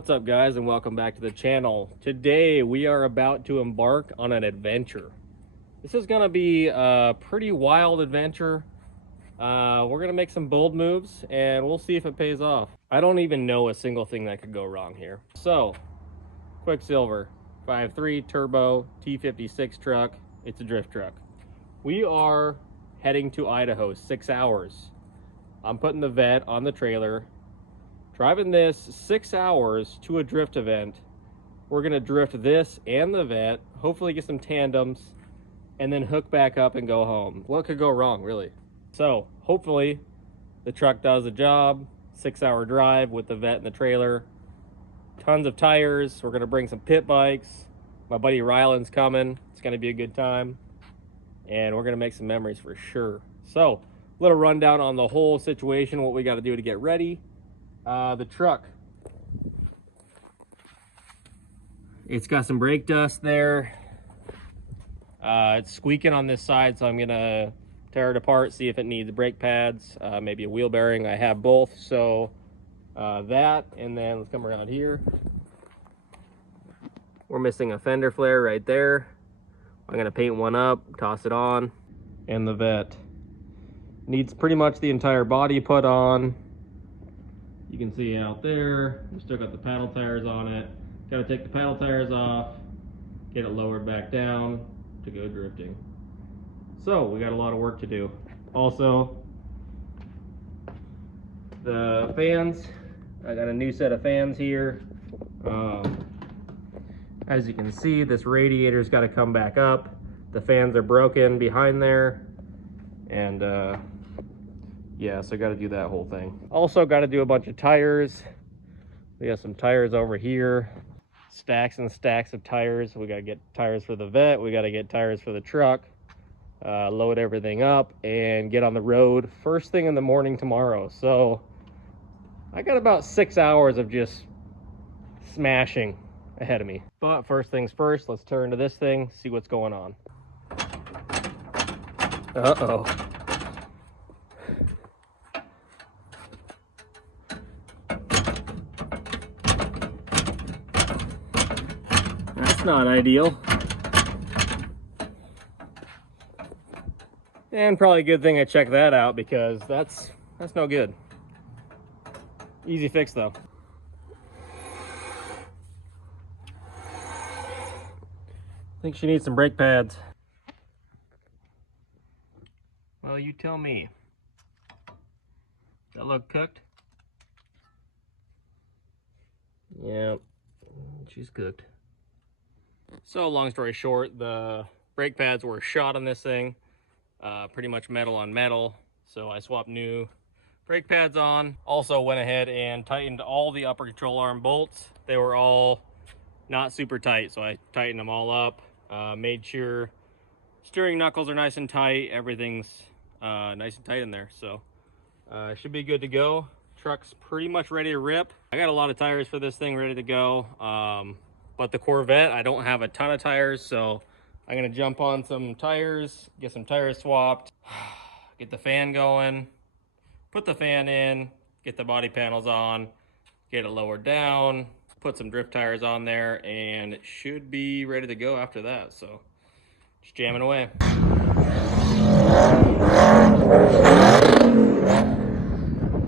What's up, guys, and welcome back to the channel. Today we are about to embark on an adventure. This is gonna be a pretty wild adventure. We're gonna make some bold moves and we'll see if it pays off. I don't even know a single thing that could go wrong here. So, Quicksilver 5.3 turbo T56 truck. It's a drift truck. We are heading to Idaho, 6 hours. I'm putting the vet on the trailer. Driving this 6 hours to a drift event. We're gonna drift this and the vet, hopefully get some tandems, and then hook back up and go home. What could go wrong, really? So hopefully the truck does the job. 6 hour drive with the vet and the trailer. Tons of tires. We're gonna bring some pit bikes. My buddy Ryland's coming. It's gonna be a good time. And we're gonna make some memories for sure. So, little rundown on the whole situation, what we gotta do to get ready. The truck, it's got some brake dust there. It's squeaking on this side, so I'm gonna tear it apart, see if it needs brake pads, maybe a wheel bearing. I have both, so that, and then let's come around here. We're missing a fender flare right there. I'm gonna paint one up, toss it on, and the vet needs pretty much the entire body put on. You can see out there, we still got the paddle tires on it. Got to take the paddle tires off, get it lowered back down to go drifting. So we got a lot of work to do. Also, the fans, I got a new set of fans here. As you can see, this radiator's got to come back up. The fans are broken behind there, and yeah, so got to do that whole thing. Also got to do a bunch of tires. We got some tires over here, stacks and stacks of tires. We got to get tires for the vet. We got to get tires for the truck, load everything up and get on the road first thing in the morning tomorrow. So I got about 6 hours of just smashing ahead of me. But first things first, let's turn to this thing, see what's going on. Uh-oh. That's not ideal. And probably a good thing I checked that out, because that's no good. Easy fix though. I think she needs some brake pads. Well, you tell me. That look cooked? Yep, she's cooked. So long story short, the brake pads were shot on this thing, pretty much metal on metal. So I swapped new brake pads on. Also went ahead and tightened all the upper control arm bolts. They were all not super tight, so I tightened them all up. Made sure steering knuckles are nice and tight. Everything's nice and tight in there. So should be good to go. Truck's pretty much ready to rip. I got a lot of tires for this thing ready to go. But the Corvette, I don't have a ton of tires, so I'm gonna jump on some tires, get some tires swapped, get the fan going, put the fan in, get the body panels on, get it lowered down, put some drift tires on there, and it should be ready to go after that. So just jamming away.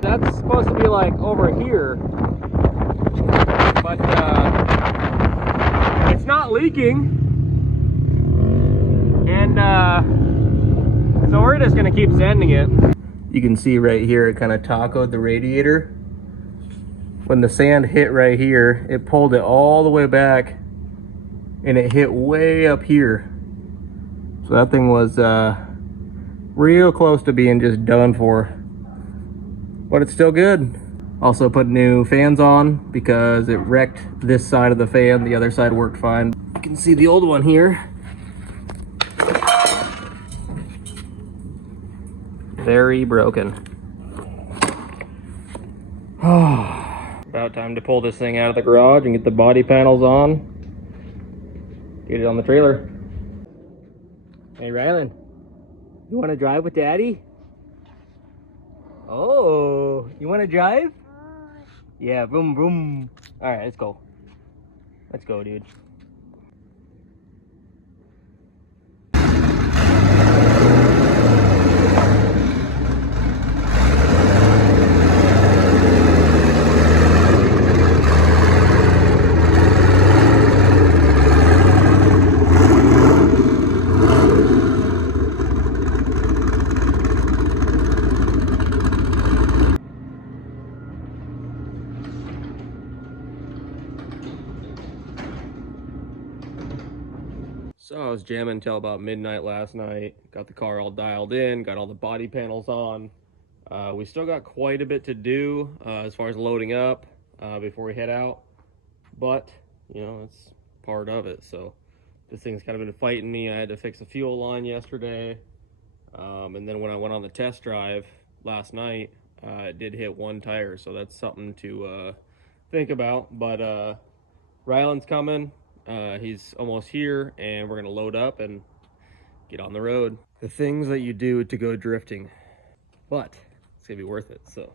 That's supposed to be like over here, but it's not leaking, and so we're just gonna keep sanding it. You can see right here it kind of tacoed the radiator. When the sand hit right here, it pulled it all the way back and it hit way up here. So that thing was real close to being just done for, but it's still good. Also put new fans on because it wrecked this side of the fan. The other side worked fine. You can see the old one here. Very broken. About time to pull this thing out of the garage and get the body panels on. Get it on the trailer. Hey Ryland, you want to drive with Daddy? Oh, you want to drive? Yeah, boom, boom. All right, let's go. Let's go, dude. So I was jamming till about midnight last night. Got the car all dialed in, got all the body panels on. We still got quite a bit to do as far as loading up before we head out. But, you know, it's part of it. So this thing's kind of been fighting me. I had to fix a fuel line yesterday. And then when I went on the test drive last night, it did hit one tire. So that's something to think about. But Ryland's coming. He's almost here, and we're gonna load up and get on the road. The things that you do to go drifting, but it's gonna be worth it. So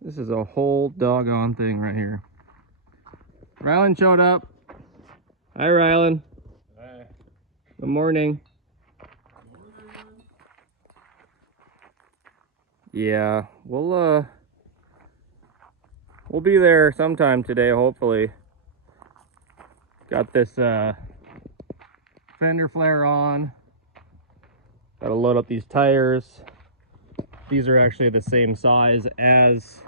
this is a whole doggone thing right here. Ryland showed up. Hi, Ryland. Hi. Good morning. Yeah, we'll be there sometime today, hopefully. Got this fender flare on. Gotta load up these tires. These are actually the same size as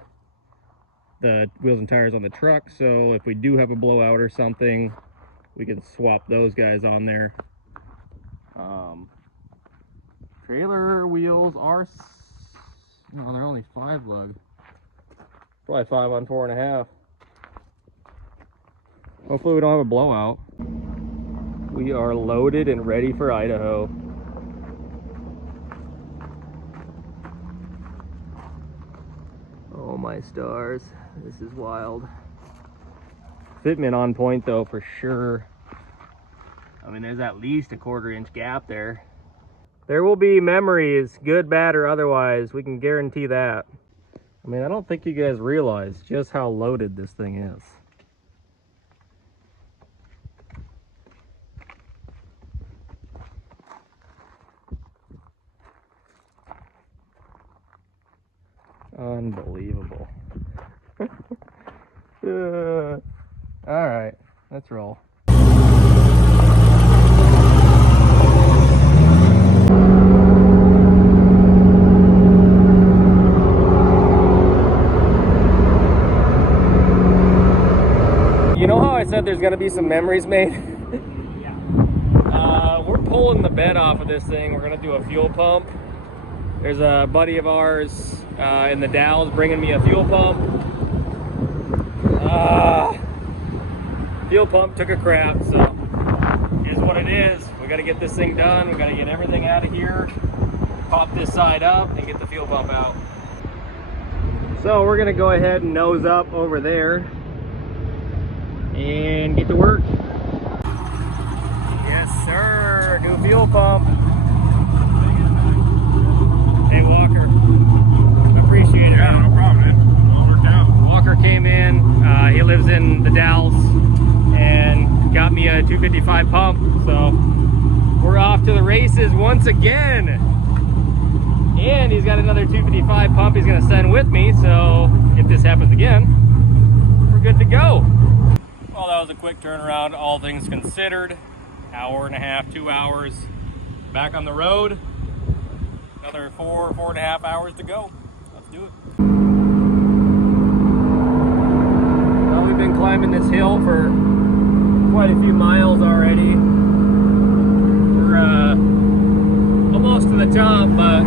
the wheels and tires on the truck, so if we do have a blowout or something, we can swap those guys on there. Trailer wheels are, no, they're only 5 lug. Probably 5 on 4.5. Hopefully we don't have a blowout. We are loaded and ready for Idaho. Oh my stars, this is wild. Fitment on point though, for sure. I mean, there's at least a 1/4 inch gap there. There will be memories, good, bad, or otherwise. We can guarantee that. I mean, I don't think you guys realize just how loaded this thing is. Unbelievable. All right, let's roll. You know how I said there's gonna be some memories made? Yeah. We're pulling the bed off of this thing. We're gonna do a fuel pump. There's a buddy of ours in the Dalles bringing me a fuel pump. Fuel pump took a crap, so is what it is. We got to get this thing done. We got to get everything out of here, pop this side up, and get the fuel pump out. So we're gonna go ahead and nose up over there and get to work. Yes, sir. New fuel pump. Hey, Walker. Appreciate it. Yeah, no problem, man. All worked out. Walker came in. He lives in the Dalles and got me a 255 pump. So we're off to the races once again. And he's got another 255 pump he's going to send with me. So if this happens again, we're good to go. Well, that was a quick turnaround, all things considered. 1.5, 2 hours back on the road. Another 4.5 hours to go. Let's do it. Well, we've been climbing this hill for quite a few miles already. We're almost to the top, but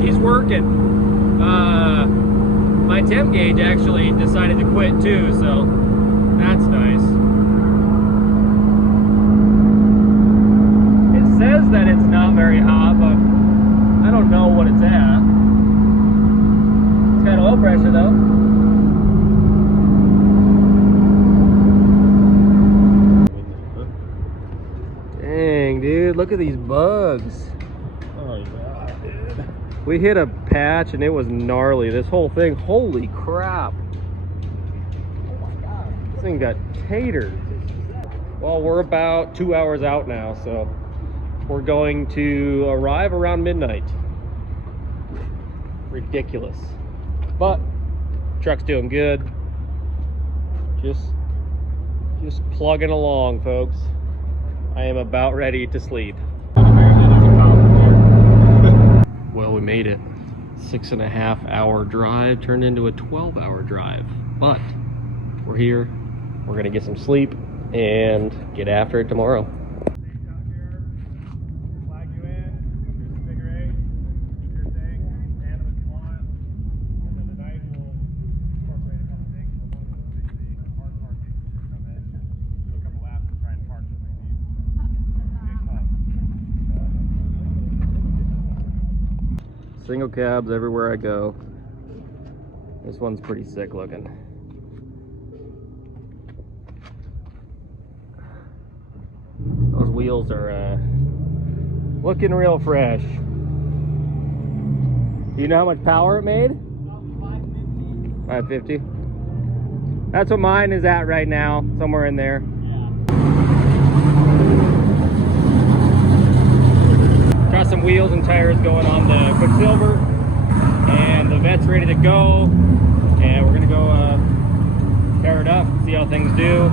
she's working. My temp gauge actually decided to quit too, so that's nice. It says that it's not very hot, but I don't know what it's at. It's got oil pressure though. Dang, dude, look at these bugs. Oh, yeah, dude. We hit a patch and it was gnarly. This whole thing, holy crap. This thing got catered. Well, we're about 2 hours out now, so we're going to arrive around midnight. Ridiculous. But truck's doing good. Just plugging along, folks. I am about ready to sleep. Well, we made it. 6.5 hour drive turned into a 12-hour drive. But we're here. We're gonna get some sleep and get after it tomorrow. Single cabs everywhere I go. This one's pretty sick looking. Those wheels are looking real fresh. Do you know how much power it made? 550. That's what mine is at right now, somewhere in there. Got some wheels and tires going on the Quicksilver, and the Vet's ready to go, and we're gonna go pair it up, see how things do,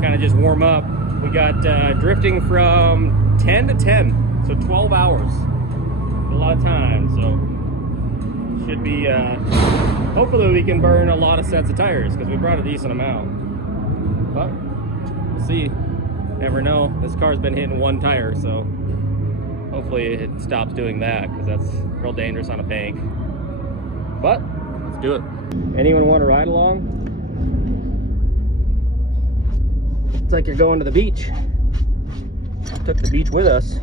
kind of just warm up. We got drifting from 10 to 10, so 12 hours, a lot of time, so should be, hopefully we can burn a lot of sets of tires, because we brought a decent amount, but we'll see. Never know. This car's been hitting one tire, so hopefully it stops doing that, because that's real dangerous on a bank. But let's do it. Anyone want to ride along? It's like you're going to the beach. Took the beach with us.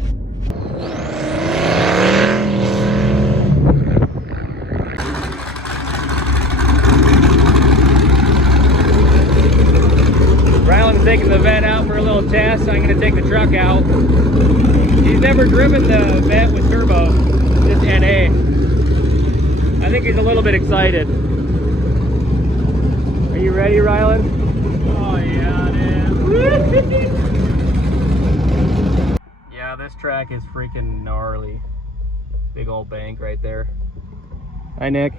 Ryland's taking the Vet out for a little test. I'm going to take the truck out. He's never driven the Vet with turbo, just NA. I think he's a little bit excited. Are you ready, Ryland? Oh yeah, it is. Yeah, this track is freaking gnarly. Big old bank right there. Hi, Nick.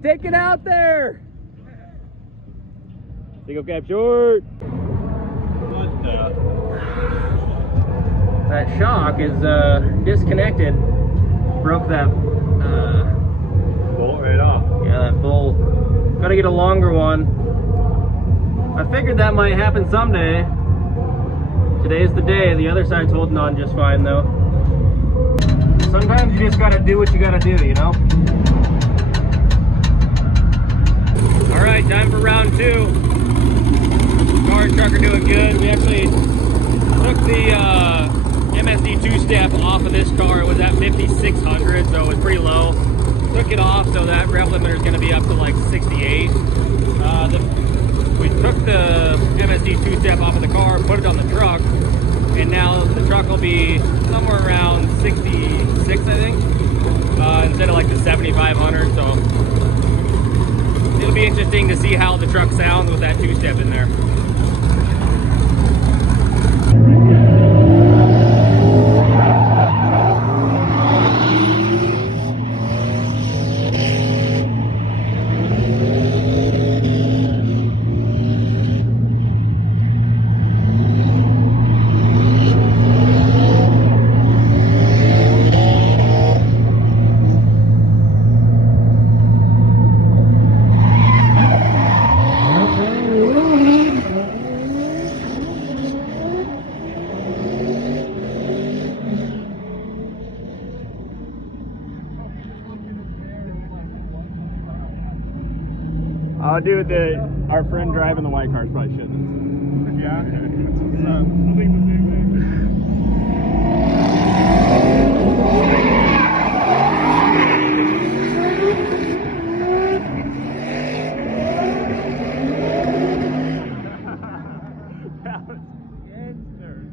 Take it out there! Single cab short! What the? That shock is disconnected. Broke that Bolt right off. yeah, that bolt. Gotta get a longer one. I figured that might happen someday. Today's the day. The other side's holding on just fine though. Sometimes you just gotta do what you gotta do, you know? All right, time for round 2. Car and truck are doing good. We actually took the MSD two-step off of this car. It was at 5,600, so it was pretty low. Took it off, so that rev limiter is going to be up to like 68. We took the MSD two-step off of the car, put it on the truck, and now the truck will be somewhere around 66, I think, instead of like the 7,500. So it'll be interesting to see how the truck sounds with that two-step in there. Oh, dude, our friend driving the white cars probably shouldn't. Yeah, that's what's up. I think the same way. That was gangster.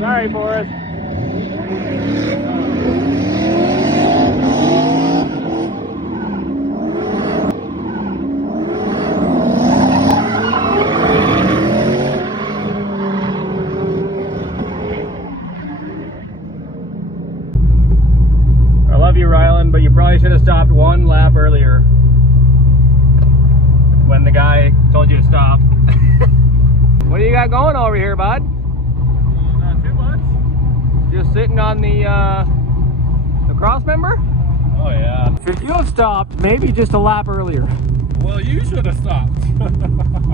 Sorry, Forrest. I love you, Rylan, but you probably should have stopped one lap earlier when the guy told you to stop. What do you got going over here, bud? Not too much. Just sitting on the cross member? Oh yeah. Should you have stopped maybe just a lap earlier? Well, you should have stopped.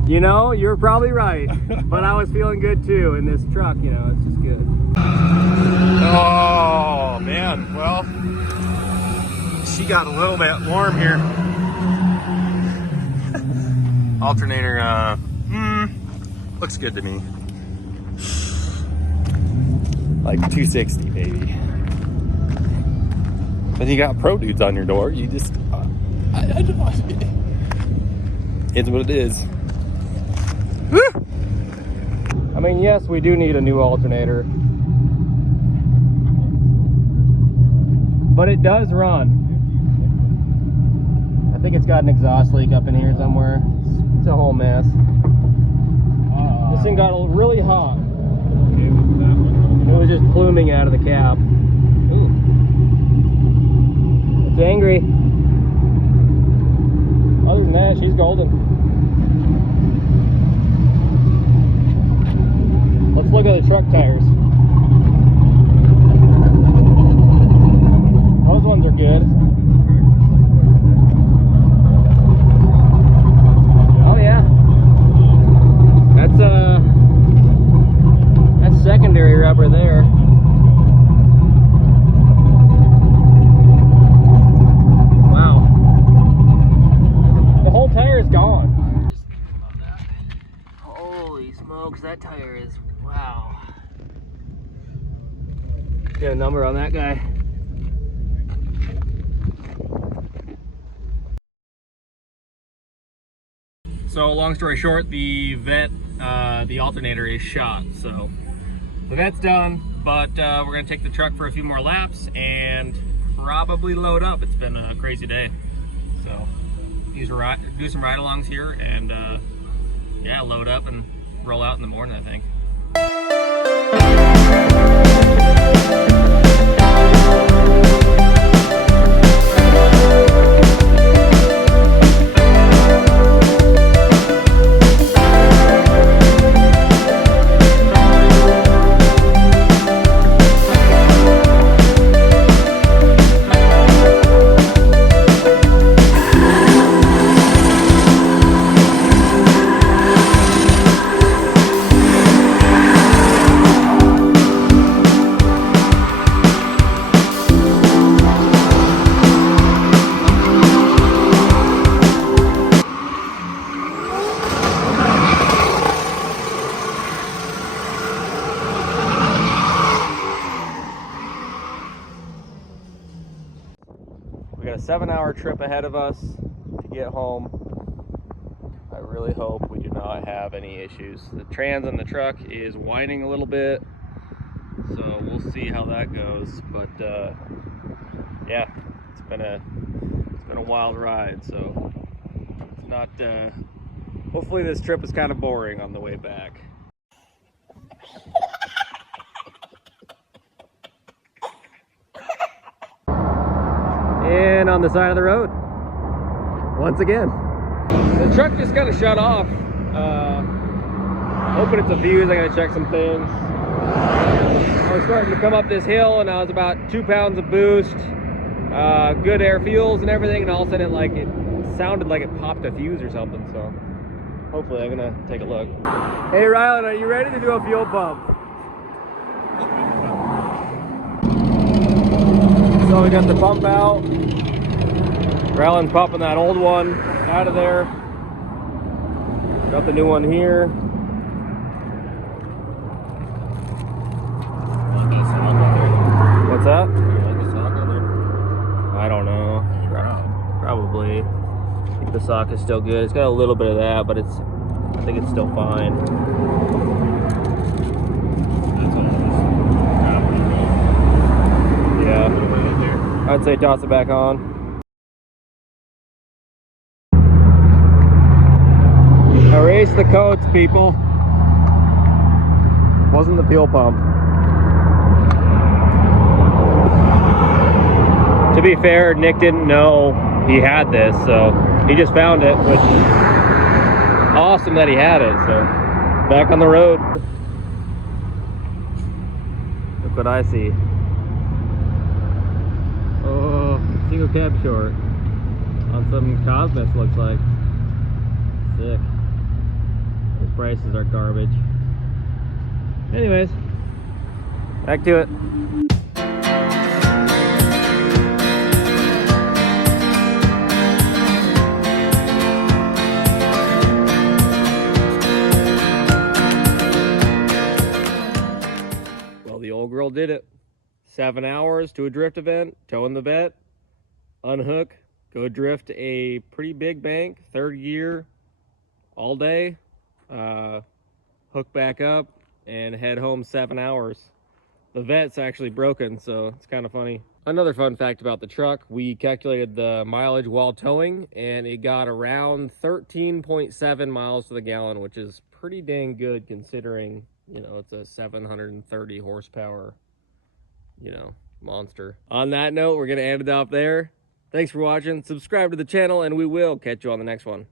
You know, you're probably right. But I was feeling good too in this truck, you know, it's just good. Oh man, well, she got a little bit warm here. Alternator, looks good to me. Like 260, baby. Then you got pro dudes on your door. You just, it's what it is. Woo! I mean, yes, we do need a new alternator, but it does run. I think it's got an exhaust leak up in here somewhere. It's a whole mess. This thing got really hot. It was just pluming out of the cap. Ooh. It's angry. Other than that, she's golden. Let's look at the truck tires. Those ones are good. Oh yeah. That's secondary rubber there. Wow. The whole tire is gone. Just thinking about that. Holy smokes, that tire is, wow. Get a number on that guy. So long story short, the alternator is shot. So the vet's done, but we're gonna take the truck for a few more laps and probably load up. It's been a crazy day. So do some ride-alongs here and yeah, load up and roll out in the morning, I think. We got a 7-hour trip ahead of us to get home. I really hope we do not have any issues. The trans on the truck is whining a little bit, so we'll see how that goes. But yeah, it's been a wild ride. So it's not. Hopefully, this trip is kind of boring on the way back. And on the side of the road, once again. The truck just kind of shut off. Hoping it's a fuse. I gotta check some things. I was starting to come up this hill and I was about 2 pounds of boost, good air fuels and everything, and all of a sudden it sounded like it popped a fuse or something. So hopefully I'm gonna take a look. Hey Rylan, are you ready to do a fuel pump? So we got the pump out. Rylan's popping that old one out of there. Got the new one here. What's that? I don't know. Probably. I think the sock is still good. It's got a little bit of that, but I think it's still fine. Yeah. I'd say toss it back on. Erase the codes, people. Wasn't the fuel pump. To be fair, Nick didn't know he had this, so he just found it, which awesome that he had it. So back on the road. Look what I see. Oh, single cab short on some Cosmos, looks like. Sick. Those prices are garbage. Anyways, back to it. Well, the old girl did it. 7 hours to a drift event, towing the vet, unhook, go drift a pretty big bank, 3rd gear, all day, hook back up, and head home 7 hours. The vet's actually broken, so it's kind of funny. Another fun fact about the truck, we calculated the mileage while towing, and it got around 13.7 miles to the gallon, which is pretty dang good considering, you know, it's a 730 horsepower, you know, monster. On that note, we're gonna end it off there. Thanks for watching. Subscribe to the channel, and we will catch you on the next one.